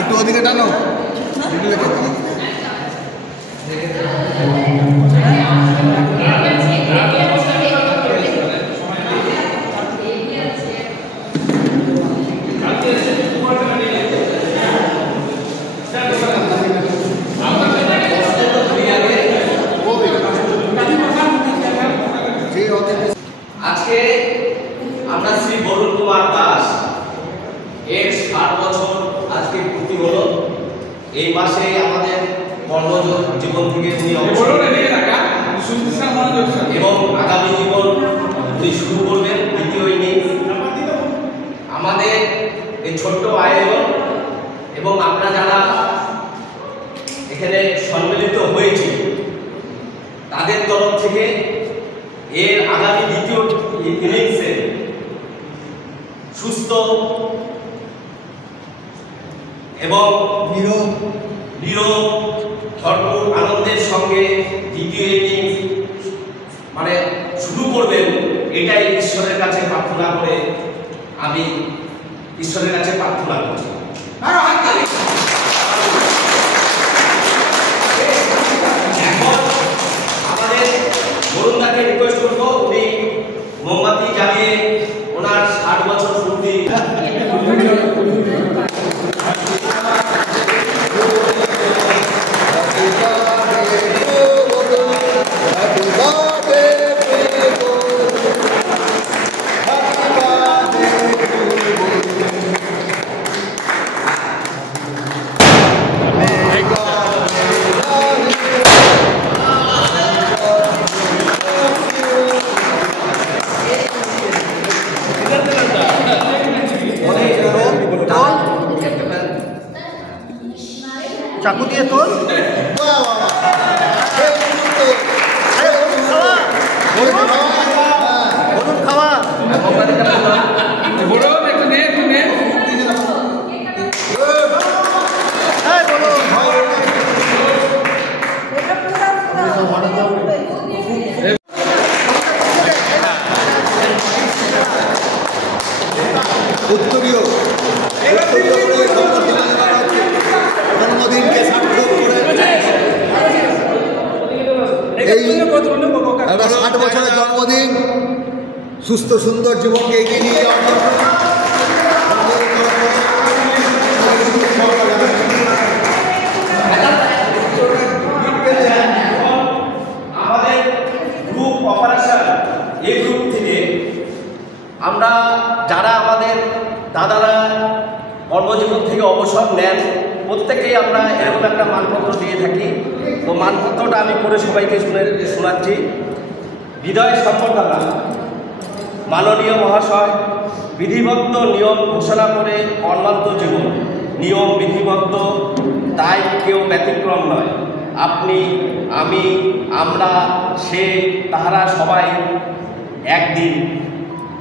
একটু ওদিকে টানো। আজকে আমরা শ্রী বরুণ কুমার দাস এর 60 বছর আজকে পূর্তি হলো। এই মাসে আমাদের কর্মজীবন থেকে উনি এবং আগামী জীবন উনি শুরু করবেন দ্বিতীয় ইনিংস। আমাদের এই ছোট্ট আয়োজন এবং আমরা যারা এখানে সম্মিলিত হয়েছি তাদের তরফ থেকে এর আগামী দ্বিতীয় ইনিংসে সুস্থ এবং নীরব ভরপুর আনন্দের সঙ্গে দ্বিতীয় ইনিংস মানে শুরু করবেন, এটাই ঈশ্বরের কাছে প্রার্থনা করে আমি ঈশ্বরের কাছে প্রার্থনা করছি। আমাদের বরুণদাকে রিকোয়েস্ট করবো উনি মোমবাতি জ্বালিয়ে ওনার 60 বছর পূর্তি চাকু দিয়ে তোর খাওয়া উত্তরীয় জন্মদিনকে সার্থক করে এই 60 বছরের জন্মদিন সুস্থ সুন্দর জীবনকে এগিয়ে নিয়ে যাওয়ার জন্য আমাদের গ্রুপ অপারেশন এই গ্রুপ থেকে আমরা যারা আমাদের দাদারা কর্মজীবন থেকে অবসর নেন প্রত্যেকেই আমরা এরকম একটা মানপত্র দিয়ে থাকি। তো মানপত্রটা আমি পড়ে সবাইকে শোনাচ্ছি। হৃদয় সম্বর্ধনা। মাননীয় মহাশয়, বিধিবদ্ধ নিয়ম ঘোষণা করে কর্মান্ত জীবন নিয়ম বিধিবদ্ধ, তাই কেউ ব্যতিক্রম নয়। আপনি, আমি, আমরা, সে, তাহারা সবাই একদিন,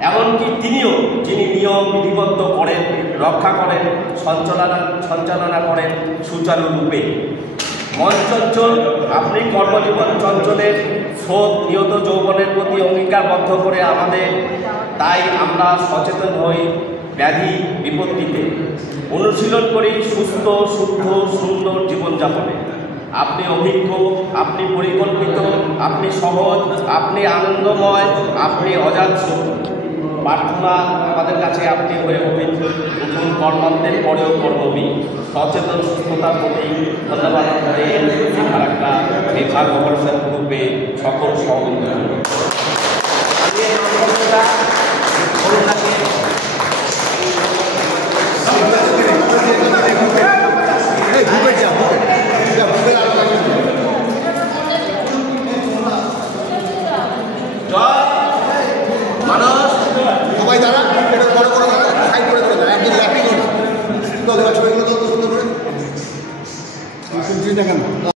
এমনকি তিনিও যিনি নিয়ম বিধিবদ্ধ করেন, রক্ষা করেন, সঞ্চালনা করেন সুচারুরূপে। মন চঞ্চল, আপনি কর্মজীবন চঞ্চলের স্রোত নিয়ত যৌবনের প্রতি অঙ্গীকারবদ্ধ করে আমাদের, তাই আমরা সচেতন হই ব্যাধি বিপত্তিতে, অনুশীলন করি সুস্থ শুদ্ধ সুন্দর জীবনযাপনে। আপনি অভিজ্ঞ, আপনি পরিকল্পিত, আপনি সহজ, আপনি আনন্দময়, আপনি অজাত। প্রার্থনা আমাদের কাছে আপনি হয়ে ওঠেন নতুন কর্মান্তের পরেও কর্মবী, সচেতন সুস্থতার প্রতি ধন্যবাদ করে একটা লেখা অপারেশন গ্রুপে সকল সহযোগিতা কেন